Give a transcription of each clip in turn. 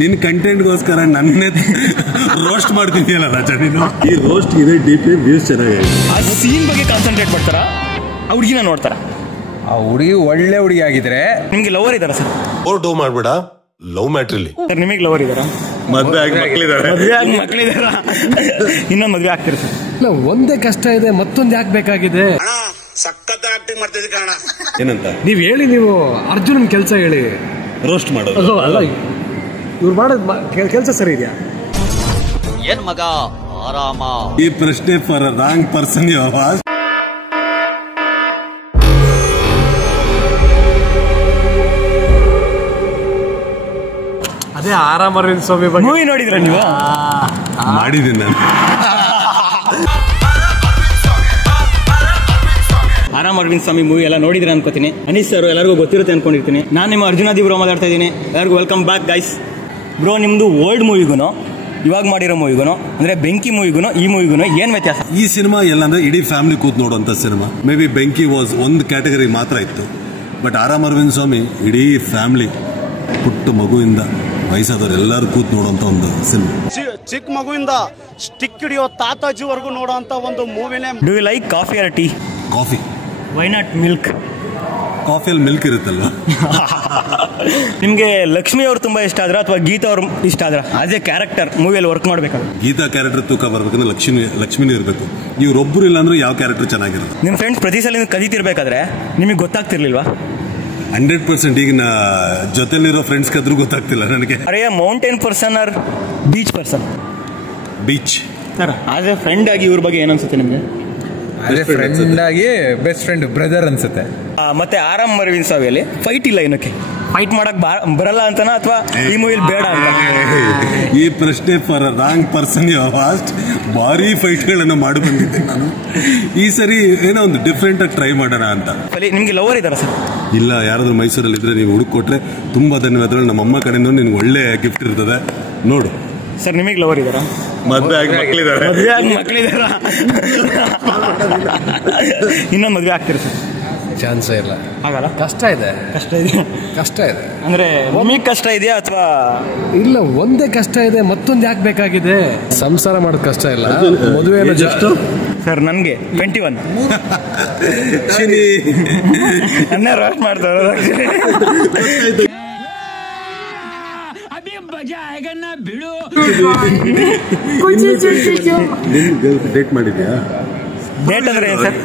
ನಿನ್ ಕಂಟೆಂಟ್ಗೋಸ್ಕರ ನನ್ನೇ ರೋಸ್ಟ್ ಮಾಡ್ತಿದ್ಯಲ್ಲ ರಾಜ ನೀನು. ಈ ರೋಸ್ಟ್ ಇದೆ ಡೀಪ್ ವ್ಯೂಸ್ ಚೆನ್ನಾಗಿದೆ. ಆ ಸೀನ್ ಬಗ್ಗೆ ಕಾನ್ಸಂಟ್ರೇಟ್ ಮಾಡ್ತಾರ, ಆ ಹುಡುಗಿನ ನೋಡ್ತಾರ. ಆ ಹುಡುಗಿ ಒಳ್ಳೆ ಹುಡುಗಿ ಆಗಿದ್ರೆ ನಿಮ್ಗೆ ಲವರ್ ಇದಾರ ಸರ್? ಡೋ ಮಾಡ್ಬೇಡ, ಲವ್ ಮ್ಯಾಟ್ರಲ್ಲಿ ಸರ್ ನಿಮಗೆ ಲವರ್ ಇದಾರ? ಮದ್ವೆ ಆಗಿ ಮಕ್ಕಳಿದಾರೆ. ಇನ್ನೊಂದು ಮದ್ವೆ ಆಗ್ತೀರ ಸರ್? ಇಲ್ಲ, ಒಂದೇ ಕಷ್ಟ ಇದೆ, ಮತ್ತೊಂದು ಯಾಕೆ ಬೇಕಾಗಿದೆ? ಸಖತ್ ಆಕ್ಟಿಂಗ್ ಮಾಡ್ತಿದ್ದೆ ಕಾರಣ ಏನಂತ ನೀವ್ ಹೇಳಿ, ನೀವು ಅರ್ಜುನನ್ ಕೆಲಸ ಹೇಳಿ. ರೋಸ್ಟ್ ಮಾಡೋದು ಅಲ್ಲ, ಇವ್ರು ಮಾಡೋದು ಕೆಲಸ ಸರಿ ಇದೆಯಾ? ಏನ್ ಮಗ ಆರಾಮ. ಈ ಪ್ರಶ್ನೆ ಫಾರ್ ರಾಂಗ್ ಪರ್ಸನ್ ಯಾವ. ಅದೇ ಆರಾಮ ಅರವಿಂದ್ ಸ್ವಾಮಿ ಮೂವಿ ನೋಡಿದ್ರ ನೀವು? ಮಾಡಿದ್ದೀನಿ ನಾನು. ಆರಾಮ್ ಅರವಿಂದ್ ಸ್ವಾಮಿ ಮೂವಿ ಎಲ್ಲ ನೋಡಿದ್ರೆ ಅನ್ಕೋತೀನಿ. ಅನೀಶ್ ಸರ್ ಎಲ್ಲರಿಗೂ ಗೊತ್ತಿರುತ್ತೆ ಅನ್ಕೊಂಡಿರ್ತೀನಿ. ನಾನು ನಿಮ್ಮ ಅರ್ಜುನಾದಿ ಬ್ರೋ ಮಾತಾಡ್ತಾ ಇದ್ದೀನಿ. ಎಲ್ಲರಿಗೂ ವೆಲ್ಕಮ್ ಬ್ಯಾಕ್ ಗೈಸ್. ಬ್ರೋ, ನಿಮ್ದು ಓಲ್ಡ್ ಮೂವಿಗೂ ಇವಾಗ ಮಾಡಿರೋ ಮೂವಿಗೂ ಅಂದ್ರೆ ಬೆಂಕಿ ಮೂವಿಗೂ ಈ ಮೂವಿಗೂ ಏನ್ ವ್ಯತ್ಯಾಸ? ಈ ಸಿನಿಮಾ ಎಲ್ಲ ಅಂದ್ರೆ ಇಡೀ ಫ್ಯಾಮಿಲಿ ಕೂತ್ ನೋಡುವಂತ ಸಿನಿಮಾ. ಮೇ ಬಿ ಬೆಂಕಿ ವಾಸ್ ಒಂದು ಕ್ಯಾಟಗರಿ ಮಾತ್ರ ಇತ್ತು, ಬಟ್ ಆರಾಮ್ ಅರವಿಂದ್ ಸ್ವಾಮಿ ಇಡೀ ಫ್ಯಾಮಿಲಿ, ಪುಟ್ಟ ಮಗುವಿಂದ ವಯಸ್ಸಾದವ್ರು ಎಲ್ಲರೂ ಕೂತ್ ನೋಡುವಂತ ಒಂದು ಸಿನಿಮಾ. ಚಿಕ್ಕ ಮಗುವಿಂದ ಸ್ಟಿಕ್ ಹಿಡಿಯೋ ತಾತಾಜಿವರೆಗೂ ನೋಡುವಂತ ಒಂದು ಮೂವಿನೇ. Do you like coffee or tea? Coffee. Why not milk? ಕಾಫಿಯಲ್ಲಿ ಮಿಲ್ಕ್ ಇರುತ್ತಲ್ವಾ. ನಿಮ್ಗೆ ಲಕ್ಷ್ಮಿ ಅವ್ರು ತುಂಬಾ ಇಷ್ಟ ಆದ್ರ ಅಥವಾ ಗೀತಾ ಅವ್ರು ಇಷ್ಟ ಆದ್ರ? ಆಸ್ ಎ ಕ್ಯಾರೆಕ್ಟರ್ ಮೂವಿಯಲ್ಲಿ ವರ್ಕ್ ಮಾಡ್ಬೇಕಾದ್ರೆ ಗೀತಾ ಕ್ಯಾರೆಕ್ಟರ್ ತೂಕ ಬರ್ಬೇಕಂದ್ರೆ ಲಕ್ಷ್ಮಿನೂ ಇರಬೇಕು. ಇವ್ರೊಬ್ಬರು ಇಲ್ಲ ಅಂದ್ರೆ ಯಾವ ಕ್ಯಾರೆಕ್ಟರ್ ಚೆನ್ನಾಗಿರುತ್ತೆ. ನಿಮ್ ಫ್ರೆಂಡ್ಸ್ ಪ್ರತಿ ಸಲ ಕದೀತಿರ್ಬೇಕಾದ್ರೆ ನಿಮಗೆ ಗೊತ್ತಾಗ್ತಿರ್ಲಿಲ್ವಾ? 100% ಈಗ ಜೊತೆಲಿರೋ ಫ್ರೆಂಡ್ಸ್ ಕದ್ರೂ ಗೊತ್ತಾಗ್ತಿಲ್ಲ ನನಗೆ. Are mountain person or beach person? Beach. Sir as a friend ಆಗಿ ಇವ್ರ ಬಗ್ಗೆ ಏನನ್ಸುತ್ತೆ ನಿಮ್ಗೆ? ಅದೇ ಫ್ರೆಂಡ್ ಆಗಿ ಬೆಸ್ಟ್ ಫ್ರೆಂಡ್ ಬ್ರದರ್ ಅನ್ಸುತ್ತೆ. ಮತ್ತೆ ಆರಾಮ್ ಅರವಿಂದ್ ಸ್ವಾಮಿಯಲ್ಲಿ ಫೈಟ್ ಇಲ್ಲ, ಏನಕ್ಕೆ ಫೈಟ್ ಮಾಡಕ್ ಬರಲ್ಲ ಅಂತನಾ ಅಥವಾ ಈ ಮೂವಿಲಿ ಬೇಡ ಅಂತ? ಈ ಪ್ರಶ್ನೆ ಫಾರ್ ರಾಂಗ್ ಪರ್ಸನ್ ಫಾಸ್ಟ್. ಭಾರಿ ಫೈಟ್ಗಳನ್ನು ಮಾಡಿ ಬಂದಿದ್ದೆ ನಾನು. ಈ ಸರಿ ಏನೋ ಒಂದು ಡಿಫ್ರೆಂಟ್ ಆಗಿ ಟ್ರೈ ಮಾಡೋಣ ಅಂತ. ನಿಮ್ಗೆ ಲವರ್ ಇದಾರ ಸರ್? ಇಲ್ಲ, ಯಾರಾದ್ರೂ ಮೈಸೂರಲ್ಲಿ ಇದ್ರೆ ನೀವು ಹುಡುಕ್ ಕೊಟ್ರೆ ತುಂಬಾ ಧನ್ಯವಾದಗಳು. ನಮ್ಮ ಅಮ್ಮ ಕಡೆಯಿಂದ ನಿನ್ಗೆ ಒಳ್ಳೆ ಗಿಫ್ಟ್ ಇರ್ತದೆ ನೋಡು. ಸರ್ ನಿಮಗೆ ಲವರ್ ಇದಾರ? ಮದ್ವೆ ಆಗಿ ಮಕ್ಕಳಿದಾರೆ. ಇನ್ನೊಂದು ಮದ್ವೆ ಆಗ್ತೀರ ಸರ್? ಚಾನ್ಸೇ ಇಲ್ಲ, ಆಗಲ್ಲ. ಕಷ್ಟ ಇದೆ. ಅಂದ್ರೆ ನಿಮಗೆ ಕಷ್ಟ ಇದೆಯಾ ಅಥವಾ? ಇಲ್ಲ, ಒಂದೇ ಕಷ್ಟ ಇದೆ, ಮತ್ತೊಂದು ಯಾಕೆ ಬೇಕಾಗಿದೆ? ಸಂಸಾರ ಮಾಡೋದು ಕಷ್ಟ ಇಲ್ಲ, ಮದುವೆ ಜಸ್ಟ್. ಸರ್ ನನ್ಗೆ 21. ನನ್ನ ರೋಸ್ಟ್ ಮಾಡ್ತಾರೆ. ಡೇಟ್ ಮಾಡಿದ್ಯಾ? ಡೇಟ್ ಅಂದ್ರೆ ಏನು ಸರ್?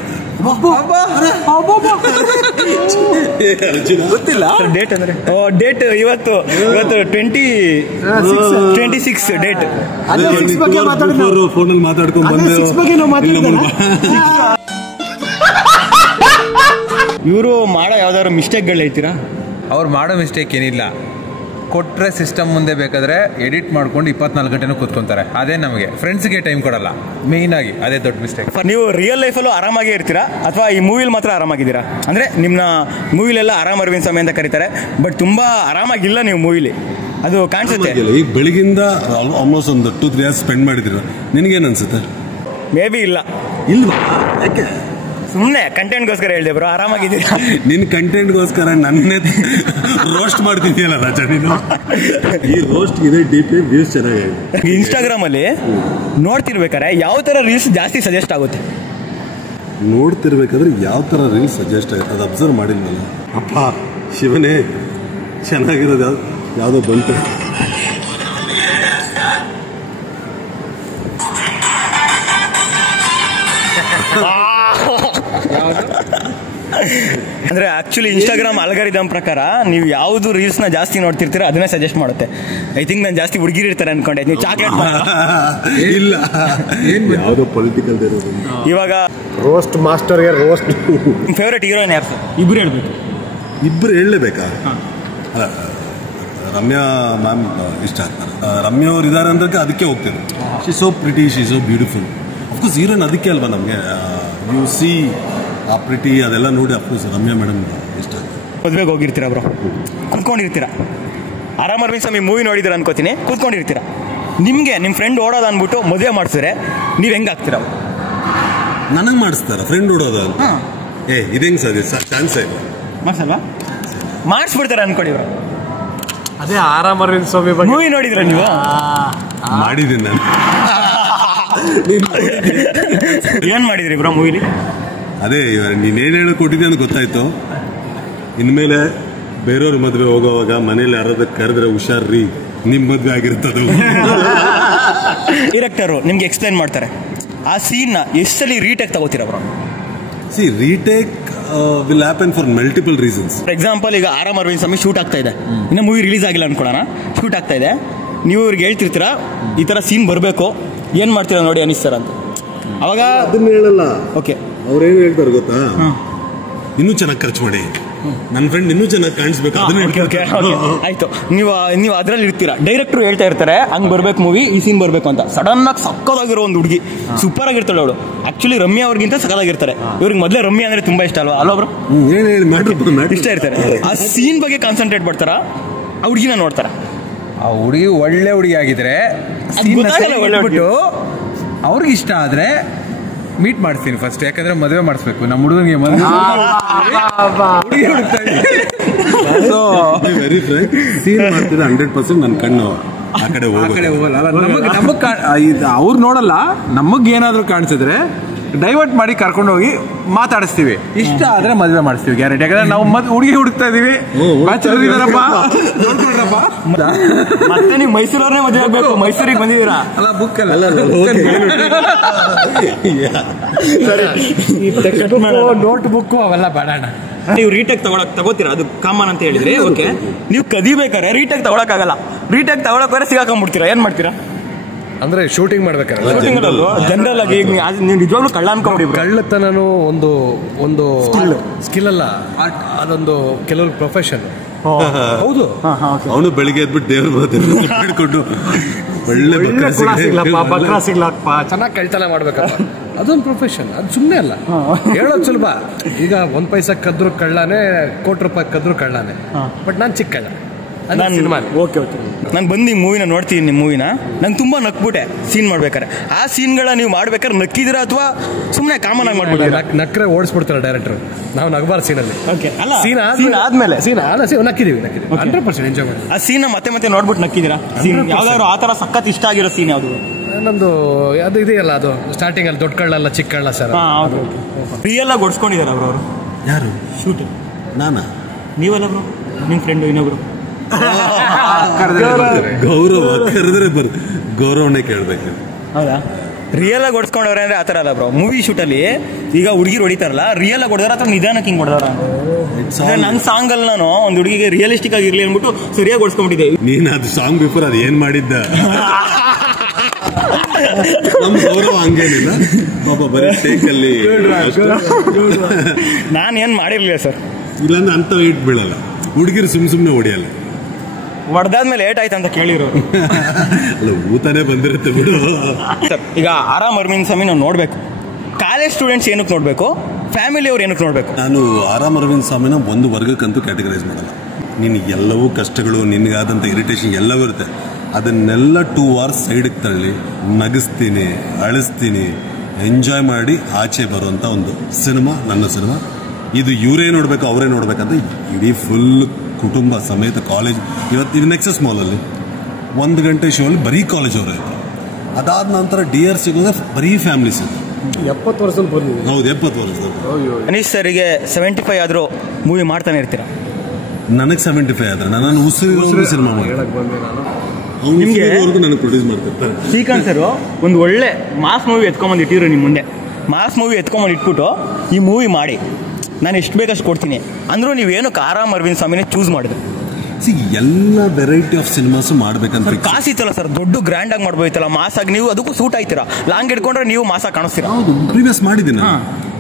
ಗೊತ್ತಿಲ್ಲ ಡೇಟ್ ಅಂದ್ರೆ? ಡೇಟ್ ಇವತ್ತು 26 ಡೇಟ್. ಫೋನಲ್ಲಿ ಮಾತಾಡ್ಕೊಂಡು ಬಂದೆ. ಇವರು ಮಾಡೋ ಯಾವ್ದಾದ್ರು ಮಿಸ್ಟೇಕ್ಗಳು ಹೇಳ್ತೀರಾ? ಅವ್ರು ಮಾಡೋ ಮಿಸ್ಟೇಕ್ ಏನಿಲ್ಲ. ಕೊಟ್ಟರೆ ಸಿಸ್ಟಮ್ ಮುಂದೆ ಬೇಕಾದ್ರೆ ಎಡಿಟ್ ಮಾಡ್ಕೊಂಡು 24 ಗಂಟೆನೂ ಕೂತ್ಕೊಂತಾರೆ. ಅದೇ ನಮಗೆ ಫ್ರೆಂಡ್ಸ್ಗೆ ಟೈಮ್ ಕೊಡಲ್ಲ, ಮೇಯ್ನ್ ಆಗಿ ಅದೇ ದೊಡ್ಡ ಮಿಸ್ಟೇಕ್. ನೀವು ರಿಯಲ್ ಲೈಫಲ್ಲೂ ಆರಾಮಾಗೇ ಇರ್ತೀರಾ ಅಥವಾ ಈ ಮೂವಿಲಿ ಮಾತ್ರ ಆರಾಮಾಗಿದ್ದೀರಾ? ಅಂದ್ರೆ ನಿಮ್ನ ಮೂವಿಲೆಲ್ಲ ಆರಾಮ್ ಅರವಿಂದ್ ಸ್ವಾಮಿ ಅಂತ ಕರೀತಾರೆ, ಬಟ್ ತುಂಬಾ ಆರಾಮಾಗಿಲ್ಲ ನೀವು ಮೂವಿಲಿ, ಅದು ಕಾಣಿಸುತ್ತೆ. ಈಗ ಬೆಳಗಿಂದ ಆಲ್ಮೋಸ್ಟ್ ಒಂದು 2-3 hours ಸ್ಪೆಂಡ್ ಮಾಡಿದಿರ, ನಿನಗೇನು ಅನ್ಸುತ್ತೆ? ಮೇ ಬಿ ಇಲ್ಲ. ಇಲ್ವಾ? ಯಾಕೆ? ಸುಮ್ಮನೆ ಕಂಟೆಂಟ್ಗೋಸ್ಕರ ಹೇಳ್ದೆ ಬ್ರೋ. ಆರಾಮಾಗಿದ್ದೀರಾ? ನಿನ್ ಕಂಟೆಂಟ್ಗೋಸ್ಕರ ನನ್ನೇ ರೋಸ್ಟ್ ಮಾಡ್ತಿದ್ಯಲ್ಲ ರಾಜ ನೀನು. ಈ ರೋಸ್ಟ್ ಇದೆ ಡೀಪ್ ವ್ಯೂಸ್ ಚೆನ್ನಾಗಿದೆ. ಇನ್ಸ್ಟಾಗ್ರಾಮ್ ಅಲ್ಲಿ ನೋಡ್ತಿರ್ಬೇಕಾರೆ ಯಾವ ತರ ರೀಲ್ಸ್ ಜಾಸ್ತಿ ಸಜೆಸ್ಟ್ ಆಗುತ್ತೆ? ನೋಡ್ತಿರ್ಬೇಕಾದ್ರೆ ಯಾವ ತರ ರೀಲ್ಸ್ ಸಜೆಸ್ಟ್ ಆಗುತ್ತೆ ಅದು ಅಬ್ಸರ್ವ್ ಮಾಡಿದ್ನಲ್ಲ. ಅಪ್ಪ ಶಿವನೇ, ಚೆನ್ನಾಗಿರೋದು ಯಾವುದೋ ಬಂತು. ಅಂದ್ರೆ ಆಕ್ಚುಲಿ ಇನ್ಸ್ಟಾಗ್ರಾಮ್ ಅಲ್ಗಾರಿದಮ್ ಪ್ರಕಾರ ನೀವು ಯಾವ್ದು ರೀಲ್ಸ್ ನ ಜಾಸ್ತಿ ನೋಡ್ತಿರ್ತೀರ ಅದನ್ನೇ ಸಜೆಸ್ಟ್ ಮಾಡುತ್ತೆ. ಐ ಥಿಂಕ್ ನಾನು ಜಾಸ್ತಿ ಹುಡುಗಿರು ಇರ್ತಾರೆ ಅನ್ಕೊಂಡೆ. ನೀವು ಚಾಕ್ಲೇಟ್ ಇಲ್ಲ, ಯಾವುದೋ ಪೊಲಿಟಿಕಲ್ ಇರೋದು. ಇವಾಗ ರೋಸ್ಟ್ ಮಾಸ್ಟರ್ಗೆ ರೋಸ್ಟ್. ಫೇವ್ರೇಟ್ ಹೀರೋಯಿನ್ ಯಾರು ಸರ್? ಇಬ್ರು ಹೇಳ್ಬೇಕು. ಇಬ್ಬರು ಹೇಳಲೇಬೇಕಾ? ಅಲ್ಲ, ರಮ್ಯಾ ಮ್ಯಾಮ್ ಇಷ್ಟ ಆಗ್ತಾರೆ. ರಮ್ಯಾ ಅವ್ರು ಇದ್ದಾರೆ ಅಂದ್ರೆ ಅದಕ್ಕೆ ಹೋಗ್ತೇನೆ. She so pretty, she so beautiful. Of course heroine ಅದಕ್ಕೆ ಅಲ್ವಾ ನಮಗೆ. ಯು ಸಿ ಆ ಪ್ರಿಟಿ ಅದೆಲ್ಲ ನೋಡಿ ಅಫ್ಕೋರ್ಸ್ ರಮ್ಯಾ ಮೇಡಮ್ ಇಷ್ಟ ಆಗ್ತದೆ. ಮದುವೆಗೆ ಹೋಗಿರ್ತೀರಾ ಬ್ರೋ, ಕೂತ್ಕೊಂಡಿರ್ತೀರಾ, ಆರಾಮ್ ಅರವಿಂದ್ ಸ್ವಾಮಿ ಮೂವಿ ನೋಡಿದಿರ ಅನ್ಕೋತೀನಿ, ಕೂತ್ಕೊಂಡಿರ್ತೀರಾ. ನಿಮಗೆ ನಿಮ್ಮ ಫ್ರೆಂಡ್ ಓಡೋದು ಅಂದ್ಬಿಟ್ಟು ಮದುವೆ ಮಾಡಿಸಿದ್ರೆ ನೀವು ಹೆಂಗಾಗ್ತೀರಾ? ನನಗೆ ಮಾಡಿಸ್ತಾರ ಫ್ರೆಂಡ್ ಓಡೋದು ಅಂತ? ಇದೇಂಗ್ ಸರ್ ಚಾನ್ಸೇ ಇಲ್ಲ. ಮಾಡಿಸಲ್ವಾ? ಮಾಡಿಸ್ಬಿಡ್ತಾರೆ ಅನ್ಕೊಳ್ಳಿ ಬ್ರೋ. ಅದೇ ಆರಾಮ್ ಅರವಿಂದ್ ಸ್ವಾಮಿ ಬಗ್ಗೆ ಮೂವಿ ನೋಡಿದ್ರ ನೀವು? ಮಾಡಿದ್ದೀನಿ ನಾನು. ಏನ್ ಮಾಡಿದ್ರಿ ಬ್ರೋ ಮೂವಿಲಿ? ಅದೇ ನೀನೇನು ಹೇಳಿ ಕೊಟ್ಟಿದ್ದೆ ಅಂತ ಗೊತ್ತಾಯ್ತು. ಇನ್ಮೇಲೆ ಬೇರೆಯವ್ರ ಮದುವೆ ಹೋಗೋವಾಗ ಮನೇಲಿ ಯಾರಾದ್ರೂ ಕರೆದ್ರೆ ಹುಷಾರ್ರಿ, ನಿಮ್ ಮದ್ವೆ ಆಗಿರ್ತದ. ಡೈರೆಕ್ಟರು ನಿಮ್ಗೆ ಎಕ್ಸ್ಪ್ಲೈನ್ ಮಾಡ್ತಾರೆ, ಆ ಸೀನ್ ನ ಎಷ್ಟಲ್ಲಿ ರೀಟೇಕ್ ತಗೋತೀರ bro? See retake will happen for multiple reasons. For example, ಈಗ ಆರಾಮ್ ಅರವಿಂದ್ ಸ್ವಾಮಿ ಶೂಟ್ ಆಗ್ತಾ ಇದೆ, ಇನ್ನು ಮೂವಿ ರಿಲೀಸ್ ಆಗಿಲ್ಲ ಅನ್ಕೊಳ್ಳೋಣ, ಶೂಟ್ ಆಗ್ತಾ ಇದೆ, ನೀವು ಇವ್ರಿಗೆ ಹೇಳ್ತಿರ್ತೀರಾ ಈ ತರ ಸೀನ್ ಬರಬೇಕು, ಏನ್ ಮಾಡ್ತೀರಾ ನೋಡಿ ಅನಿಸ್ತಾರ ಅಂತ. ಅವಾಗ ಅದನ್ನ ಹೇಳಲ್ಲ. ಓಕೆ, ಅವ್ರೇನು ಹೇಳ್ತಾರೆ ಗೊತ್ತಾ, ಇನ್ನೂ ಚೆನ್ನಾಗಿ ಖರ್ಚು ಮಾಡಿ, ನನ್ನ ಫ್ರೆಂಡ್ ಇನ್ನೂ ಚೆನ್ನಾಗಿ ಕಾಣಿಸ್ಬೇಕು, ಅದನ್ನ ಆಯ್ತು. ನೀವು ಅದ್ರಲ್ಲಿ ಇರ್ತೀರಾ, ಡೈರೆಕ್ಟರ್ ಹೇಳ್ತಾ ಇರ್ತಾರೆ ಹಂಗ್ ಬರ್ಬೇಕು ಮೂವಿ, ಈ ಸೀನ್ ಬರ್ಬೇಕು ಅಂತ. ಸಡನ್ ಆಗಿ ಸಕ್ಕದಾಗಿರೋ ಒಂದು ಹುಡುಗಿ, ಸೂಪರ್ ಆಗಿರ್ತಾಳೆ ಅವಳು. ಆಕ್ಚುಲಿ ರಮ್ಯಾ ಅವ್ರಿಗಿಂತ ಸಕ್ಕದಾಗಿರ್ತಾರೆ. ಇವ್ರಿಗೆ ಮೊದಲೇ ರಮ್ಯಾ ಅಂದ್ರೆ ತುಂಬಾ ಇಷ್ಟ ಅಲ್ವಾ? ಅಲ್ಲೊಬ್ರು ಇಷ್ಟ ಇರ್ತಾರೆ. ಆ ಸೀನ್ ಬಗ್ಗೆ ಕಾನ್ಸಂಟ್ರೇಟ್ ಮಾಡ್ತಾರ, ಆ ಹುಡುಗಿನ ನೋಡ್ತಾರ. ಆ ಹುಡುಗಿ ಒಳ್ಳೆ ಹುಡುಗಿ ಆಗಿದ್ರೆ ಅವ್ರಿಗೆ ಇಷ್ಟ ಆದ್ರೆ ಮೀಟ್ ಮಾಡ್ತೀನಿ ಫಸ್ಟ್, ಯಾಕಂದ್ರೆ ಮದುವೆ ಮಾಡಿಸ್ಬೇಕು ನಮ್ಮ ಹುಡುಗನಿಗೆ. ವೆರಿ ಫ್ರಾಂಕ್, ಸೀನ್ ಮಾಡ್ತಿದ್ರೆ 100% ನನ್ನ ಕಣ್ಣು ಆ ಕಡೆ ಹೋಗಲ್ಲ. ಅವ್ರು ನೋಡಲ್ಲ, ನಮಗ್ ಏನಾದ್ರು ಕಾಣಿಸಿದ್ರೆ ಡೈವರ್ಟ್ ಮಾಡಿ ಕರ್ಕೊಂಡು ಹೋಗಿ ಮಾತಾಡಿಸ್ತೀವಿ. ಇಷ್ಟ ಆದ್ರೆ ಮದುವೆ ಮಾಡಿಸ್ತೀವಿ ಗ್ಯಾರಂಟಿ. ಯಾಕಂದ್ರೆ ನಾವು ಹುಡುಗಿ ಹುಡುಕ್ತಾ ಇದೀವಿ, ಮತ್ತೆ ನೀವು ಮೈಸೂರವ್ರನ್ನೇ ಮದುವೆ ಆಗ್ಬೇಕು, ಮೈಸೂರಿಗೆ ಬಂದಿದ್ದೀರಾ ಅಲ್ಲ, ಬುಕ್ ಅಲ್ಲ ನೋಟ್ ಬುಕ್ ಅವೆಲ್ಲ ಬೇಡ. ನೀವು ರೀಟೇಕ್ ತಗೋತೀರಾ, ಅದು ಕಾಮನ್ ಅಂತ ಹೇಳಿದ್ರಿ. ಓಕೆ, ನೀವು ಕದಿಬೇಕಾರೆ ರೀಟೇಕ್ ತಗೊಳಕ್ ಆಗಲ್ಲ. ರೀಟೇಕ್ ತಗೊಳಕ್ ಸಿಗಾಕೊಂಡ್ಬಿಡ್ತೀರಾ, ಏನ್ ಮಾಡ್ತೀರಾ? ಅಂದ್ರೆ ಶೂಟಿಂಗ್ ಮಾಡ್ಬೇಕಾದ್ರೆ ಜನರಲ್ ಆಗಿ ನೀವು ನಿಜವಾಗ್ಲೂ ಕಳ್ಳ ಅನ್ಕೊಂಡ್ಬಿಡಿ. ಕಳ್ಳತನೂ ಒಂದು ಸ್ಕಿಲ್ ಅಲ್ಲ, ಅದೊಂದು ಕೆಲವ್ರ ಪ್ರೊಫೆಷನ್. ಹೌದು, ಅವನು ಬೆಳಿಗ್ಗೆ ಎದ್ಬಿಟ್ಟು ದೇವ್ರ ಹಿಡ್ಕೊಂಡು ಒಳ್ಳೆ ಬಕ್ರ ಸಿಗ್ಲಪ್ಪ ಚೆನ್ನಾಗಿ ಕಳ್ತನ ಮಾಡ್ಬೇಕಪ್ಪ, ಅದೊಂದು ಪ್ರೊಫೆಷನ್. ಅದು ಸುಮ್ಮನೆ ಅಲ್ಲ, ಹೇಳೋದು ಸುಲಭ. ಈಗ 1 ಪೈಸಾ ಕದ್ರು ಕಳ್ಳಾನೆ, ಕೋಟಿ ರೂಪಾಯಿ ಕದ್ರು ಕಳ್ಳಾನೆ. ಬಟ್ ನಾನು ಚಿಕ್ಕ ಕಳ್ಳ. ಓಕೆ, ನಾನು ಬಂದು ಈ ಮೂವಿನ ನೋಡ್ತೀನಿ, ನಿಮ್ಮ ಮೂವಿನ ನಂಗೆ ತುಂಬಾ ನಕ್ಬಿಟ್ಟೆ ಸೀನ್ ಮಾಡ್ಬೇಕಾರೆ. ಆ ಸೀನ್ಗಳ ನೀವು ಮಾಡ್ಬೇಕಾದ್ರೆ ನಕ್ಕಿದಿರಾ ಅಥವಾ ಸುಮ್ಮನೆ ಕಾಮನ್ ಆಗಿ ಮಾಡ್ಬಿಟ್ಟಿದ್ದೀರಾ? ನಕ್ರೆ ಓಡಿಸ್ಬಿಡ್ತಾರೆ ಡೈರೆಕ್ಟರ್, ನಾವು ನಗಬಾರ್ದು ಸೀನಲ್ಲಿ. ಸೀನ್ ಆದ್ಮೇಲೆ ನಕ್ಕಿದೀವಿ 100% ಎಂಜಾಯ್ ಮಾಡಿ. ಆ ಸೀನ್ ಮತ್ತೆ ನೋಡ್ಬಿಟ್ಟು ನಕ್ಕಿದಿರಾ? ಸೀನ್ ಯಾವ್ದಾದ್ರು ಆ ತರ ಸಖತ್ ಇಷ್ಟ ಆಗಿರೋ ಸೀನ್ ಯಾವ್ದು? ನಮ್ದು ಅದು ಇದೆಯಲ್ಲ, ಅದು ಸ್ಟಾರ್ಟಿಂಗ್ ಅಲ್ಲಿ ದೊಡ್ಡ ಕಳ್ಳಲ್ಲ ಚಿಕ್ಕ ಕಳ್ಳ ಸರ್. ರಿಯಲ್ ಆಗಿ ಹೊಡ್ಸ್ಕೊಂಡಿದಾರ ಅವರು? ಯಾರು ಶೂಟ್? ನಾನಾ? ನೀವಲ್ಲ ಬ್ರೋ, ನಿಮ್ ಫ್ರೆಂಡ್ ಇನ್ನೊಬ್ರು? ಗೌರವ ಕರೆದ್ರೆ ಗೌರವನೇ ಕೇಳ್ಬೇಕು. ಹೌದಾ? ರಿಯಲ್ ಆಗಿ ಹೊಡ್ಸ್ಕೊಂಡವ್ರೆ ಅಂದ್ರೆ ಆತರ ಅಲ್ಲ ಬ್ರೋ. ಮೂವಿ ಶೂಟ್ ಅಲ್ಲಿ ಈಗ ಹುಡುಗಿರು ಹೊಡಿತಾರಲ್ಲ, ರಿಯಲ್ ಆಗಿ ಹೊಡೆದಾರ ಅಥವಾ ನಿಧಾನಕ್ಕೆ ಹಿಂಗ್ ಹೊಡೆದಾರ? ನನ್ ಸಾಂಗ್ ಅಲ್ಲಿ ನಾನು ಒಂದು ಹುಡುಗಿಗೆ ರಿಯಲಿಸ್ಟಿಕ್ ಆಗಿ ಇರ್ಲಿ ಅಂದ್ಬಿಟ್ಟು ಸರಿಯಾಗಿ ಹೊಡ್ಸ್ಕೊಂಡ್ಬಿಟ್ಟಿದ್ದೆ. ನೀನ್ ಅದು ಸಾಂಗ್ ಬಿಫೋರ್ ಅದು ಏನ್ ಮಾಡಿದ್ದ? ನಮ್ ಗೌರವ ಹಂಗೇನಿಲ್ಲ ಪಾಪ, ಬರೀ ಟೇಕಲ್ಲಿ ನಾನು ಏನ್ ಮಾಡಿರ್ಲಿಲ್ಲ ಸರ್. ಇಲ್ಲಾಂದ್ರೆ ಅಂತ ಇಟ್ ಬೀಳಲ್ಲ, ಹುಡುಗಿರು ಸುಮ್ನೆ ಹೊಡಿಯಲ್ಲ. ಹೊಡೆದಾದ್ಮೇಲೆ ಏಟ್ ಆಯ್ತು ಅಂತ ಕೇಳಿರೋ ಅಲ್ಲ, ಊತನೇ ಬಂದಿರುತ್ತೆ ಬಿಡು. ಈಗ ಆರಾಮ್ ಅರವಿಂದ್ ಸ್ವಾಮಿ ನಾವು ನೋಡ್ಬೇಕು, ಕಾಲೇಜ್ ಸ್ಟೂಡೆಂಟ್ಸ್ ಏನಕ್ಕೆ ನೋಡ್ಬೇಕು, ಫ್ಯಾಮಿಲಿ ಅವ್ರು ಏನಕ್ಕೆ ನೋಡ್ಬೇಕು? ನಾನು ಆರಾಮ್ ಅರವಿಂದ್ ಸ್ವಾಮಿನ ಒಂದು ವರ್ಗಕ್ಕಂತೂ ಕ್ಯಾಟಗರೈಸ್ ಮಾಡಲ್ಲ. ನಿನಗೆ ಎಲ್ಲವೂ ಕಷ್ಟಗಳು, ನಿನಗಾದಂಥ ಇರಿಟೇಷನ್ ಎಲ್ಲವೂ ಇರುತ್ತೆ, ಅದನ್ನೆಲ್ಲ 2 hours ಸೈಡಿಗೆ ತಳ್ಳಿ ನಗಿಸ್ತೀನಿ, ಅಳಿಸ್ತೀನಿ, ಎಂಜಾಯ್ ಮಾಡಿ ಆಚೆ ಬರುವಂಥ ಒಂದು ಸಿನಿಮಾ ನನ್ನ ಸಿನಿಮಾ. ಇದು ಇವರೇ ನೋಡ್ಬೇಕು ಅವರೇ ನೋಡ್ಬೇಕಂತ ಇಡೀ ಫುಲ್ ಕುಟುಂಬ ಸಮೇತ ಕಾಲೇಜ್. ಇವತ್ತು ನೆಕ್ಸಸ್ ಮಾಲಲ್ಲಿ 1 ಗಂಟೆ ಶೋ ಅಲ್ಲಿ ಬರೀ ಕಾಲೇಜ್ ಅವರೇ ಇತ್ತು. ಅದಾದ ನಂತರ DRC ಬರೀ ಫ್ಯಾಮಿಲೀಸ್ ಇತ್ತು. 70 ವರ್ಷದಲ್ಲಿ ಬಂದಿದೆ. ಹೌದು, 70 ವರ್ಷದಲ್ಲಿ. ಅನೀಶ್ ಸರ್ಗೆ 75 ಆದ್ರೂ ಮೂವಿ ಮಾಡ್ತಾನೆ ಇರ್ತೀರಾ? ನನಗೆ 75 ಆದ್ರೆ ನಾನು ಉಸಿರು ಸಿನಿಮಾ ಮಾಡಿ ನಿಮ್ಗೆ ನನಗೆ ಪ್ರೊಡ್ಯೂಸ್ ಮಾಡ್ತಿರ್ತಾರೆ. ಶ್ರೀಕಾಂತ್ ಸರ್ ಒಂದು ಒಳ್ಳೆ ಮಾಸ್ ಮೂವಿ ಎತ್ಕೊಂಬಂದು ಇಟ್ಟಿದ್ರು ನಿಮ್ಮ ಮುಂದೆ. ಮಾಸ್ ಮೂವಿ ಎತ್ಕೊಂಬಂದು ಇಟ್ಬಿಟ್ಟು ಈ ಮೂವಿ ಮಾಡಿ ನಾನು ಎಷ್ಟು ಬೇಕಷ್ಟು ಕೊಡ್ತೀನಿ ಅಂದ್ರೂ ನೀವೇನಕ್ಕೆ ಆರಾಮ್ ಅರವಿಂದ್ ಸ್ವಾಮಿನೇ ಚೂಸ್ ಮಾಡಿದ್ರು? ಎಲ್ಲ ವೆರೈಟಿ ಆಫ್ ಸಿನಿಮಾಸ್ ಮಾಡ್ಬೇಕಂತ ಕಾಸಿತ್ತಲ್ಲ ಸರ್, ದೊಡ್ಡ ಗ್ರ್ಯಾಂಡ್ ಆಗಿ ಮಾಡ್ಬೋಯ್ತಲ್ಲ, ಮಾಸ್ ಆಗಿ. ನೀವು ಅದಕ್ಕೂ ಸೂಟ್ ಆಯ್ತೀರಾ, ಲಾಂಗ್ ಹಿಡ್ಕೊಂಡ್ರೆ ನೀವು ಮಾಸ್ ಆಗಿ ಕಾಣಿಸ್ತೀರಾ. ಹೌದು, ಪ್ರೀವಿಯಸ್ ಮಾಡಿದ್ದೀನಿ.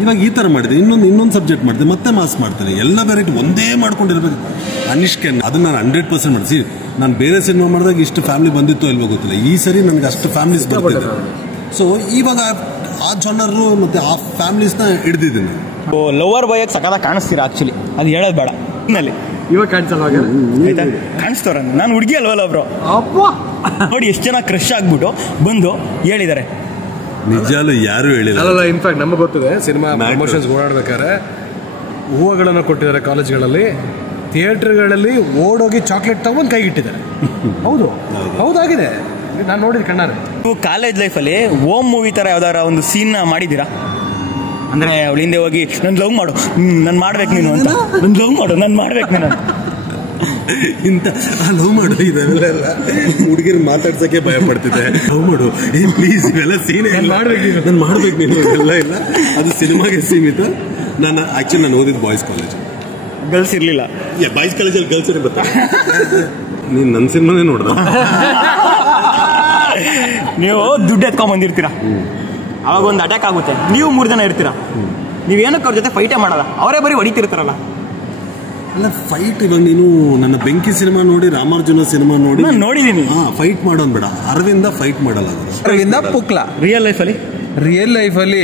ಇವಾಗ ಈ ತರ ಮಾಡಿದೆ, ಇನ್ನೊಂದು ಸಬ್ಜೆಕ್ಟ್ ಮಾಡಿದೆ, ಮತ್ತೆ ಮಾಸ್ ಮಾಡ್ತೇನೆ. ಎಲ್ಲ ವೆರೈಟಿ ಒಂದೇ ಮಾಡ್ಕೊಂಡಿರ್ಬೇಕು. ಅನಿಷ್ಕೆ ಅದನ್ನ ನಾನು 100% ಮಾಡಿಸಿ. ನಾನು ಬೇರೆ ಸಿನಿಮಾ ಮಾಡಿದಾಗ ಇಷ್ಟು ಫ್ಯಾಮಿಲಿ ಬಂದಿತ್ತು ಇಲ್ವೋ ಗೊತ್ತಿಲ್ಲ, ಈ ಸರಿ ನನಗೆ ಅಷ್ಟು ಫ್ಯಾಮಿಲೀಸ್ ಬರ್ತಿದೆ. ಸೊ ಇವಾಗ ಆ ಜನರು ಮತ್ತೆ ಆ ಫ್ಯಾಮಿಲೀಸ್ನ ಹಿಡ್ದಿದ್ದೀನಿ. ಲವರ್ ಬಾಯ್ ಸಕದಾಗ ಕಾಣಿಸ್ತೀರಾ ಆಕ್ಚುಲಿ, ಅದು ಹೇಳೋದು ಬೇಡ. ಇವಾಗ ಕಾಣಿಸಲ್ಲ, ಕಾಣಿಸ್ತವ್ರ. ನಾನು ಹುಡುಗಿ ಅಲ್ವಲ್ಲ ಬ್ರೋ, ನೋಡಿ ಎಷ್ಟು ಜನ ಕ್ರಶ್ ಆಗ್ಬಿಟ್ಟು ಬಂದು ಹೇಳಿದ್ದಾರೆ. ನಿಜಾಲು ಯಾರು ಹೇಳಿಲ್ಲ. ಅಲ್ಲ, ಇನ್ಫ್ಯಾಕ್ಟ್ ನಮಗೆ ಗೊತ್ತಿದೆ, ಸಿನಿಮಾ ಪ್ರಮೋಷನ್ಸ್ ಓಡಾಡ್ಬೇಕಾದ್ರೆ ಹೂವುಗಳನ್ನು ಕೊಟ್ಟಿದ್ದಾರೆ ಕಾಲೇಜ್ಗಳಲ್ಲಿ. ಥಿಯೇಟರ್ಗಳಲ್ಲಿ ಓಡೋಗಿ ಚಾಕ್ಲೇಟ್ ತಗೊಂಡು ಕೈಗಿಟ್ಟಿದ್ದಾರೆ. ಹೌದು, ಹೌದಾಗಿದೆ, ನಾನು ನೋಡಿದ ಕಣ್ಣಾರೆ. ನೀವು ಕಾಲೇಜ್ ಲೈಫಲ್ಲಿ ಓಮ್ ಮೂವಿ ಥರ ಯಾವ್ದಾರ ಒಂದು ಸೀನ್ ಮಾಡಿದ್ದೀರಾ? ಅಂದರೆ ಅವಳು ಹಿಂದೆ ಹೋಗಿ ನನ್ನ ಲವ್ ಮಾಡು, ನಾನು ಮಾಡ್ಬೇಕು ನೀನು ಅಂತ, ನನ್ನ ಲವ್ ಮಾಡು, ನಾನು ಮಾಡ್ಬೇಕು ನೀನು ಅಂತ. ಇಂಥ ಲವ್ ಮಾಡು ಇದೆಲ್ಲ ಹುಡುಗಿರು ಮಾತಾಡ್ಸೋಕ್ಕೆ ಭಯ ಪಡ್ತಿದ್ದೆ. ಲವ್ ಮಾಡು ಪ್ಲೀಸ್, ಇವೆಲ್ಲ ಸೀನ್ ನಾನು ಮಾಡ್ಬೇಕು ನೀನು ಎಲ್ಲ ಇಲ್ಲ. ಅದು ಸಿನಿಮಾಗೆ ಸೀಮಿತ. ನಾನು ಆ್ಯಕ್ಚುಲಿ ನಾನು ಓದಿದ್ದು ಬಾಯ್ಸ್ ಕಾಲೇಜ್, ಗರ್ಲ್ಸ್ ಇರಲಿಲ್ಲ. ಬಾಯ್ಸ್ ಕಾಲೇಜಲ್ಲಿ ಗರ್ಲ್ಸ್ ಬರ್ತಾರೆ. ನೀನು ನನ್ನ ಸಿನಿಮಾನೇ ನೋಡ್ದ. ನೀವು ದುಡ್ಡು ಎತ್ಕೊಂಡ್ ಬಂದಿರ್ತೀರಾ, ಅವಾಗ ಒಂದು ಅಟ್ಯಾಕ್ ಆಗುತ್ತೆ, ನೀವು 3 ಜನ ಇರ್ತೀರಾ, ನೀವೇನಕ್ಕೆ ಅವ್ರ ಜೊತೆ ಫೈಟೇ ಮಾಡಲ್ಲ, ಅವರೇ ಬರೀ ಹೊಡಿತಿರ್ತಾರಲ್ಲ. ಅಲ್ಲ ಫೈಟ್, ಇವಾಗ ನೀನು ನನ್ನ ಬೆಂಕಿ ಸಿನಿಮಾ ನೋಡಿ, ರಾಮಾರ್ಜುನ ಸಿನಿಮಾ ನೋಡಿ ನಾನು ನೋಡಿದ್ದೀನಿ. ಫೈಟ್ ಮಾಡೋನ್ ಬೇಡ, ಅರವಿಂದ ಫೈಟ್ ಮಾಡಲ್ಲ. ಅರವಿಂದ ಪುಕ್ಲ ರಿಯಲ್ ಲೈಫಲ್ಲಿ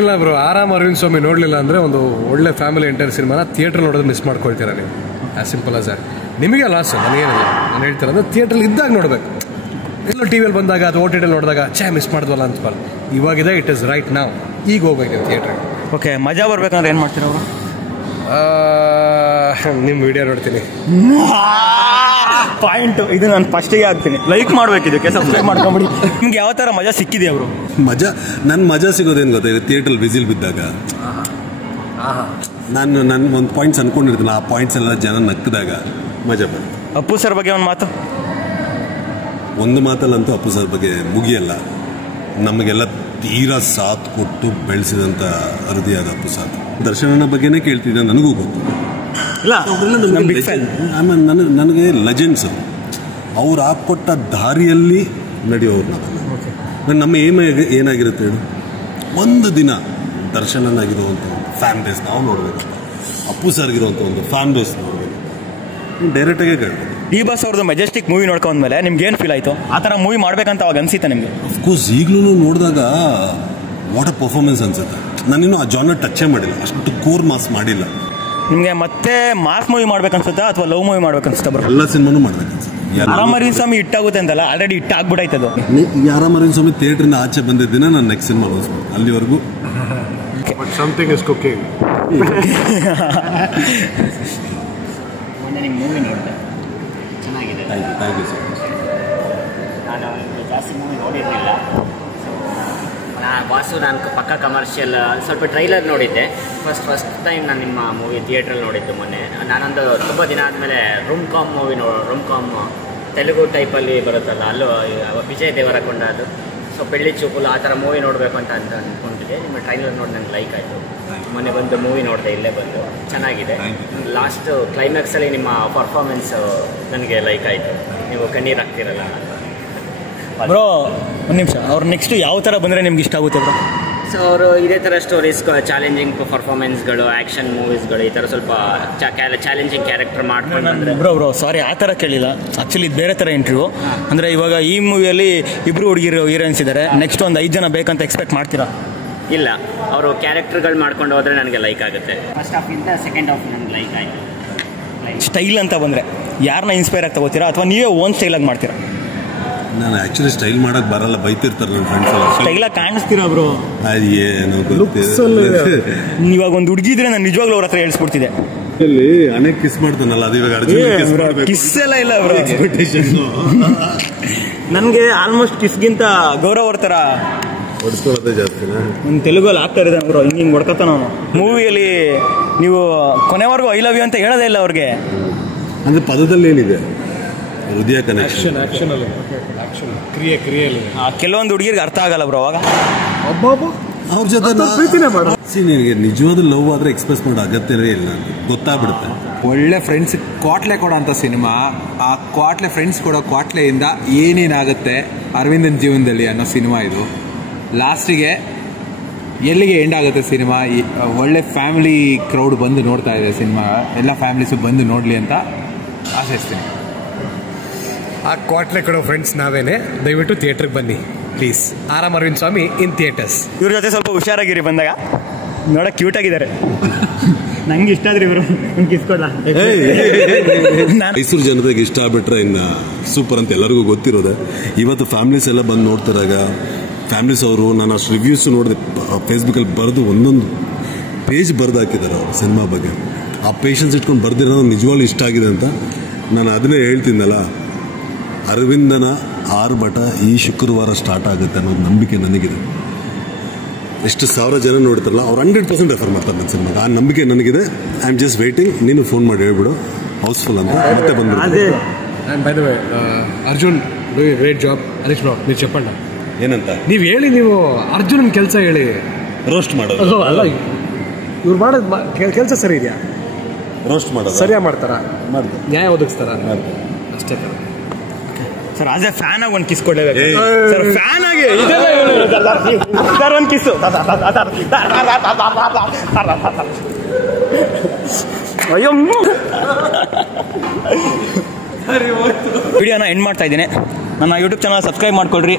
ಇಲ್ಲ ಬ್ರೋ, ಆರಾಮ್ ಅರವಿಂದ್ ಸ್ವಾಮಿ ನೋಡ್ಲಿಲ್ಲ ಅಂದ್ರೆ ಒಂದು ಒಳ್ಳೆ ಫ್ಯಾಮಿಲಿ ಎಂಟರ್ ಸಿನಿಮಾನ ಥಿಯೇಟರ್ ನೋಡೋದು ಮಿಸ್ ಮಾಡ್ಕೊಳ್ತೀರಾ ನೀವು. As simple as that. ನಿಮಗೆ ಲಾಸ್, ನನಗೇನಿಲ್ಲ. ನಾನು ಹೇಳ್ತಾರೆ ಅಂದ್ರೆ ಥಿಯೇಟರ್ ಇದ್ದಾಗ ನೋಡ್ಬೇಕು. ಎಲ್ಲೋ ಟಿವಿಯಲ್ಲಿ ಬಂದಾಗ ಅದು OTT ನೋಡಿದಾಗ ಮಿಸ್ ಮಾಡಿದ್ವಲ್ಲ ಅನ್ಸ್ಬಾರ್ದು. ಇವಾಗಿದೆ, ಇಟ್ ಇಸ್ ರೈಟ್ ನಾವ್. ಈಗ ಹೋಗ್ಬೇಕು ಥಿಯೇಟರ್. ಓಕೆ, ಮಜಾ ಬರ್ಬೇಕಂದ್ರೆ ಏನು ಮಾಡ್ತೀರಾ ಅವರು? ನಿಮ್ಮ ವಿಡಿಯೋ ನೋಡ್ತೀನಿ. ಪಾಯಿಂಟ್ ಇದು ನಾನು ಫಸ್ಟಿಗೆ ಹಾಕ್ತೀನಿ, ಲೈಕ್ ಮಾಡಬೇಕಿದ್ದಕ್ಕೆ, ಸಬ್ಸ್ಕ್ರೈಬ್ ಮಾಡ್ಕೊಂಬಿಡಿ. ನಿಮ್ಗೆ ಯಾವ ಥರ ಮಜಾ ಸಿಕ್ಕಿದೆ ಅವರು? ಮಜಾ ಸಿಗೋದೇನು ಗೊತ್ತಿದೆ, ಥಿಯೇಟ್ರಲ್ಲಿ ವಿಸಿಲ್ ಬಿದ್ದಾಗ ನಾನು ಒಂದು ಪಾಯಿಂಟ್ಸ್ ಅನ್ಕೊಂಡಿರ್ತೀನಿ, ಆ ಪಾಯಿಂಟ್ಸ್ ಎಲ್ಲ ಜನ ನಕ್ಕಿದಾಗ ಮಜಾ ಬರುತ್ತೆ. ಅಪ್ಪು ಸರ್ ಬಗ್ಗೆ ಒಂದು ಮಾತು. ಒಂದು ಮಾತಲ್ಲಂತೂ ಅಪ್ಪು ಸರ್ ಬಗ್ಗೆ ಮುಗಿಯಲ್ಲ. ನಮಗೆಲ್ಲ ತೀರಾ ಸಾಥ್ ಕೊಟ್ಟು ಬೆಳೆಸಿದಂಥ ಹೃದಯದ ಅಪ್ಪು ಸರ್. ದರ್ಶನನ ಬಗ್ಗೆನೇ ಕೇಳ್ತಿದ್ದೆ, ನನಗೂ ಗೊತ್ತು. ಇಲ್ಲ, ನನಗೆ ಲೆಜೆಂಡ್ಸ್ ಅವ್ರು ಹಾಕ್ಕೊಟ್ಟ ದಾರಿಯಲ್ಲಿ ನಡೆಯೋರು ನಾವು. ನಮ್ಮ ಏನಾಗಿರುತ್ತೆ ಹೇಳು, ಒಂದು ದಿನ ದರ್ಶನನಾಗಿರುವಂಥ ಒಂದು ಫ್ಯಾನ್ ಬೇಸ್ ನಾವು ನೋಡಬೇಕು, ಅಪ್ಪು ಸರ್ಗಿರುವಂಥ ಒಂದು ಫ್ಯಾನ್ ಬೇಸ್ ನೋಡಬೇಕು. ಡೈರೆಕ್ಟಾಗೆ ಕೇಳ್ಬೇಕು. ಡಿ ಬಾಸ್ ಅವ್ರದ್ದು ಮೆಜೆಸ್ಟಿಕ್ ಮೂವಿ ನೋಡ್ಕೊಂಡ್ಮೇಲೆ ನಿಮ್ಗೆ ಏನು ಫೀಲ್ ಆಯಿತು? ಆ ಥರ ಮೂವಿ ಮಾಡ್ಬೇಕಂತ ಅವಾಗ ಅನಿಸುತ್ತೆ ನಿಮಗೆ? ಅಫ್ಕೋರ್ಸ್ ಈಗಲೂ ನೋಡಿದಾಗ ವಾಟ್ ಅ ಪರ್ಫಾರ್ಮೆನ್ಸ್ ಅನ್ಸುತ್ತೆ. ನಾನಿನ್ನೂ ಆ ಜಾನರ್ ಟಚ್ಚೇ ಮಾಡಿಲ್ಲ, ಅಷ್ಟು ಕೋರ್ ಮಾಸ್ ಮಾಡಿಲ್ಲ. ನಿಮಗೆ ಮತ್ತೆ ಮಾಸ್ ಮೂವಿ ಮಾಡ್ಬೇಕನ್ಸುತ್ತಾ ಅಥವಾ ಲವ್ ಮೂವಿ ಮಾಡ್ಬೇಕನ್ಸುತ್ತಾ ಬರೋ? ಎಲ್ಲ ಸಿನಿಮಾನು ಮಾಡ್ಬೇಕನ್ಸುತ್ತೆ. ಅರಮರಿನ್ ಸ್ವಾಮಿ ಹಿಟ್ಟಾಗುತ್ತೆ ಅಂತಲ್ಲ, ಆಲ್ರೆಡಿ ಹಿಟ್ಟಾಗ್ಬಿಟ್ಟೈತದು. ಅರಮರಿನ್ ಸ್ವಾಮಿ ಥಿಯೇಟ್ರಿಂದ ಆಚೆ ಬಂದಿದ್ದ ದಿನ ನಾನು ನೆಕ್ಸ್ಟ್ ಸಿನಿಮಾ ನೋಡ್ತೀನಿ. ಅಲ್ಲಿವರೆಗೂ ಸಮಥಿಂಗ್ ಇಸ್ ಕುಕಿಂಗ್. ಮೊನ್ನೆ ನಿಮ್ಮ ಮೂವಿ ನೋಡಿದೆ, ಚೆನ್ನಾಗಿದೆ. Thank you sir. ನಾನು ಜಾಸ್ತಿ ಮೂವಿ ನೋಡಿರಲಿಲ್ಲ. ನಾನು ಪಕ್ಕ ಕಮರ್ಷಿಯಲ್ ಸ್ವಲ್ಪ ಟ್ರೈಲರ್ ನೋಡಿದ್ದೆ. ಫಸ್ಟ್ ಟೈಮ್ ನಾನು ನಿಮ್ಮ ಮೂವಿ ಥಿಯೇಟ್ರಲ್ಲಿ ನೋಡಿದ್ದು ಮೊನ್ನೆ. ನಾನೊಂದು ತುಂಬ ದಿನ ಆದಮೇಲೆ ರೂಮ್ ಕಾಮ್ ತೆಲುಗು ಟೈಪಲ್ಲಿ ಬರುತ್ತಲ್ಲ, ಅಲ್ಲೂ ವಿಜಯ್ ದೇವರಕೊಂಡ ಅದು, ಸೊ ಬೆಳ್ಳಿ ಚೂಪುಲು ಆ ಥರ ಮೂವಿ ನೋಡಬೇಕು ಅಂತ ಅಂದ್ಕೊಂಡಿದ್ದೆ. ನಿಮ್ಮ ಟ್ರೈಲರ್ ನೋಡಿ ನನಗೆ ಲೈಕ್ ಆಯಿತು. ಮೊನ್ನೆ ಬಂದು ಮೂವಿ ನೋಡಿದೆ, ಇಲ್ಲೇ ಬಂದು ಚೆನ್ನಾಗಿದೆ. ಲಾಸ್ಟ್ ಕ್ಲೈಮ್ಯಾಕ್ಸಲ್ಲಿ ನಿಮ್ಮ ಪರ್ಫಾರ್ಮೆನ್ಸು ನನಗೆ ಲೈಕ್ ಆಯಿತು. ನೀವು ಕಣ್ಣೀರು ಹಾಕ್ತಿರಲ್ಲ ಬ್ರೋ. ಒಂದು ನಿಮಿಷ, ಅವ್ರು ನೆಕ್ಸ್ಟ್ ಯಾವ ಥರ ಬಂದರೆ ನಿಮ್ಗೆ ಇಷ್ಟ ಆಗುತ್ತೆ ಬ್ರೋ? ಸೊ ಅವರು ಇದೇ ಥರ ಸ್ಟೋರೀಸ್, ಚಾಲೆಂಜಿಂಗ್ ಪರ್ಫಾರ್ಮೆನ್ಸ್ಗಳು, ಆ್ಯಕ್ಷನ್ ಮೂವೀಸ್ಗಳು, ಈ ಥರ ಸ್ವಲ್ಪ ಚಾಲೆಂಜಿಂಗ್ ಕ್ಯಾರೆಕ್ಟರ್ ಮಾಡ್ಕೊಂಡು. ಬ್ರೋ ಸಾರಿ, ಆ ಥರ ಕೇಳಿಲ್ಲ. ಆ್ಯಕ್ಚುಲಿ ಬೇರೆ ಥರ ಇಂಟರ್ವ್ಯೂ. ಅಂದರೆ ಇವಾಗ ಈ ಮೂವಿಯಲ್ಲಿ ಇಬ್ಬರು ಹುಡುಗಿರು ಹೀರೋಯಿನ್ಸ್ ಇದ್ದಾರೆ, ನೆಕ್ಸ್ಟ್ ಒಂದು 5 ಜನ ಬೇಕಂತ ಎಕ್ಸ್ಪೆಕ್ಟ್ ಮಾಡ್ತೀರಾ? ಇಲ್ಲ, ಅವರು ಕ್ಯಾರೆಕ್ಟರ್ಗಳು ಮಾಡ್ಕೊಂಡು ಹೋದರೆ ನನಗೆ ಲೈಕ್ ಆಗುತ್ತೆ. ಫಸ್ಟ್ ಹಾಫಿಂದ ಸೆಕೆಂಡ್ ಹಾಫ್ ನನಗೆ ಲೈಕ್ ಆಯಿತು. ಸ್ಟೈಲ್ ಅಂತ ಬಂದರೆ ಯಾರನ್ನ ಇನ್ಸ್ಪೈರ್ ಆಗಿ ತಗೋತೀರಾ ಅಥವಾ ನೀವೇ ಓನ್ ಸ್ಟೈಲಾಗಿ ಮಾಡ್ತೀರಾ? ನಾನು ಆ್ಯಕ್ಚುಲಿ ಸ್ಟೈಲ್ ಮಾಡೋಕ್ಕೆ ಬರಲ್ಲ, ಬೈತಿರ್ತಾರೆ ನನ್ನ ಫ್ರೆಂಡ್ಸ್ ಎಲ್ಲ. ಸ್ಟೈಲಾಗಿ ಕಾಣಿಸ್ತೀರಾ ಬ್ರೋ? ಏನು ಇವಾಗ ಒಂದು ಹುಡುಗಿ ಇದ್ರೆ ನಾನು ನಿಜವಾಗ್ಲೂ ಅವ್ರ ಹತ್ರ ಹೇಳ್ಸ್ಬಿಡ್ತಿದ್ದೆ. ಇಲ್ಲಿ ಹಣೆ ಕಿಸ್ ಮಾಡ್ತಾನಲ್ಲ, ಅದು ಇವಾಗ ಕಿಸ್ ಎಲ್ಲ ಇಲ್ಲ ಬ್ರೋ. ನನಗೆ ಆಲ್ಮೋಸ್ಟ್ ಕಿಸ್ಗಿಂತ ಗೌರವ್ ಅವ್ರ ಥರ ಹೊಡಿಸ್ಕೊಳ್ಳೋದೇ ಜಾಸ್ತಿನಾ? ಒಂದು ತೆಲುಗಲ್ಲಿ ಆಗ್ತಾ ಇದ್ದಾನೆ ಬ್ರೋ, ಹಿಂಗೆ ಹೊಡ್ಕೊತಾನ ಅವನು. ಮೂವಿಯಲ್ಲಿ ನೀವು ಕೊನೆವರೆಗೂ ಐ ಲವ್ ಯು ಅಂತ ಹೇಳೋದೇ ಇಲ್ಲ ಅವ್ರಿಗೆ. ಅಂದರೆ ಪದದಲ್ಲಿ ಏನಿದೆ, ಹೃದಯ ಕನೆಕ್ಷನ್, ಕ್ರಿಯೆಯಲ್ಲಿ ಕೆಲವೊಂದು ಹುಡುಗಿರಿಗೆ ಅರ್ಥ ಆಗಲ್ಲ ಬ್ರೋ. ಅವಾಗ ಅವ್ರ ಜೊತೆ ನಿನಗೆ ನಿಜವಾದ ಲವ್ ಆದ್ರೆ ಎಕ್ಸ್ಪ್ರೆಸ್ ಮಾಡೋ ಅಗತ್ಯವೇ ಇಲ್ಲ, ಗೊತ್ತಾಗ್ಬಿಡುತ್ತೆ. ಒಳ್ಳೆ ಫ್ರೆಂಡ್ಸ್ ಕ್ವಾಟ್ಲೆ ಕೊಡೋ ಅಂಥ ಸಿನಿಮಾ. ಆ ಕ್ವಾಟ್ಲೆ ಫ್ರೆಂಡ್ಸ್ ಕೊಡೋ ಕ್ವಾಟ್ಲೆಯಿಂದ ಏನೇನಾಗುತ್ತೆ ಅರವಿಂದನ್ ಜೀವನದಲ್ಲಿ ಅನ್ನೋ ಸಿನಿಮಾ ಇದು. ಲಾಸ್ಟಿಗೆ ಎಲ್ಲಿಗೆ ಎಂಡ್ ಆಗುತ್ತೆ ಸಿನಿಮಾ. ಒಳ್ಳೆ ಫ್ಯಾಮಿಲಿ ಕ್ರೌಡ್ ಬಂದು ನೋಡ್ತಾ ಇದೆ ಸಿನಿಮಾ. ಎಲ್ಲ ಫ್ಯಾಮಿಲೀಸು ಬಂದು ನೋಡಲಿ ಅಂತ ಆಶಿಸ್ತೀನಿ. ಆ ಕ್ವಾಟ್ಲೆ ಕೊಡೋ ಫ್ರೆಂಡ್ಸ್ ನಾವೇನೆ. ದಯವಿಟ್ಟು ಥಿಯೇಟ್ರಿಗೆ ಬನ್ನಿ ಪ್ಲೀಸ್. ಆರಾಮ್ ಅರವಿಂದ್ ಸ್ವಾಮಿ ಇನ್ ಥಿಯೇಟರ್ಸ್. ಇವ್ರ ಜೊತೆ ಸ್ವಲ್ಪ ಹುಷಾರಾಗಿರಿ ಬಂದಾಗ, ನೋಡಕ್ ಕ್ಯೂಟ್ ಆಗಿದ್ದಾರೆ. ನಂಗೆ ಇಷ್ಟ ಆದ್ರಿ ಇವರು. ಕಿಸ್ಕೊಡ್ಲ ಮೈಸೂರು ಜನತೆಗೆ ಇಷ್ಟ ಆಗ್ಬಿಟ್ರೆ ಇನ್ನು ಸೂಪರ್ ಅಂತ ಎಲ್ಲರಿಗೂ ಗೊತ್ತಿರೋದೆ. ಇವತ್ತು ಫ್ಯಾಮಿಲೀಸ್ ಎಲ್ಲ ಬಂದು ನೋಡ್ತಾರಾಗ ಫ್ಯಾಮಿಲೀಸ್ ಅವರು, ನಾನು ಅಷ್ಟು ರಿವ್ಯೂಸ್ ನೋಡಿದೆ ಫೇಸ್ಬುಕ್ಕಲ್ಲಿ ಬರೆದು ಒಂದೊಂದು ಪೇಜ್ ಬರೆದು ಹಾಕಿದ್ದಾರೆ ಅವರು ಸಿನಿಮಾ ಬಗ್ಗೆ. ಆ ಪೇಷನ್ಸ್ ಇಟ್ಕೊಂಡು ಬರ್ದಿರೋದು ನಿಜವಾಗ್ಲೂ ಇಷ್ಟ ಆಗಿದೆ ಅಂತ ನಾನು ಅದನ್ನೇ ಹೇಳ್ತೀನಲ್ಲ. ಅರವಿಂದನ ಆರ್ಭಟ ಈ ಶುಕ್ರವಾರ ಸ್ಟಾರ್ಟ್ ಆಗುತ್ತೆ ಅನ್ನೋ ನಂಬಿಕೆ ನನಗಿದೆ. ಎಷ್ಟು ಸಾವಿರ ಜನ ನೋಡ್ತಾರಲ್ಲ ಅವ್ರು 100% ರೆಫರ್ ಮಾಡ್ತಾರೆ ನನ್ನ ಸಿನಿಮಾಗೆ. ಆ ನಂಬಿಕೆ ನನಗಿದೆ. I am just waiting. ನೀನು ಫೋನ್ ಮಾಡಿ ಹೇಳ್ಬಿಡು ಹೌಸ್ಫುಲ್ ಅಂತ, ಮತ್ತೆ ಬಂದ್ಬಿಡು. And by the way Arjun doing A great job. Harish bro ನೀವು చెప్పండి ಏನಂತ ನೀವು ಹೇಳಿ, ನೀವು ಅರ್ಜುನನ್ ಕೆಲಸ ಹೇಳಿ. ರೋಸ್ಟ್ ಮಾಡೋದು ಅಲ್ಲ, ಇವ್ರು ಮಾಡೋದು ಕೆಲಸ ಸರಿ ಇದೆಯಾ? ರೋಸ್ಟ್ ಮಾಡೋದು ಸರಿಯಾಗಿ ಮಾಡ್ತಾರ? ನ್ಯಾಯ ಒದಗಿಸ್ತಾರ? ಅಷ್ಟೇ ಥರ. ಸರ್ ಆಸ್ ಎ ಫ್ಯಾನ್ ಆಗಿ ಒಂದು ಕಿಸ್ ಕೊಡಲೇಬೇಕು ಸರ್. ಫ್ಯಾನ್ ಆಗಿ ಸರ್ ಒಂದು ಕಿಸ್ಸು. ಅಯ್ಯೋ, ವಿಡಿಯೋನ ಎಂಡ್ ಮಾಡ್ತಾ ಇದ್ದೀನಿ. ನನ್ನ ಯೂಟ್ಯೂಬ್ ಚಾನಲ್ ಸಬ್ಸ್ಕ್ರೈಬ್ ಮಾಡ್ಕೊಳ್ರಿ.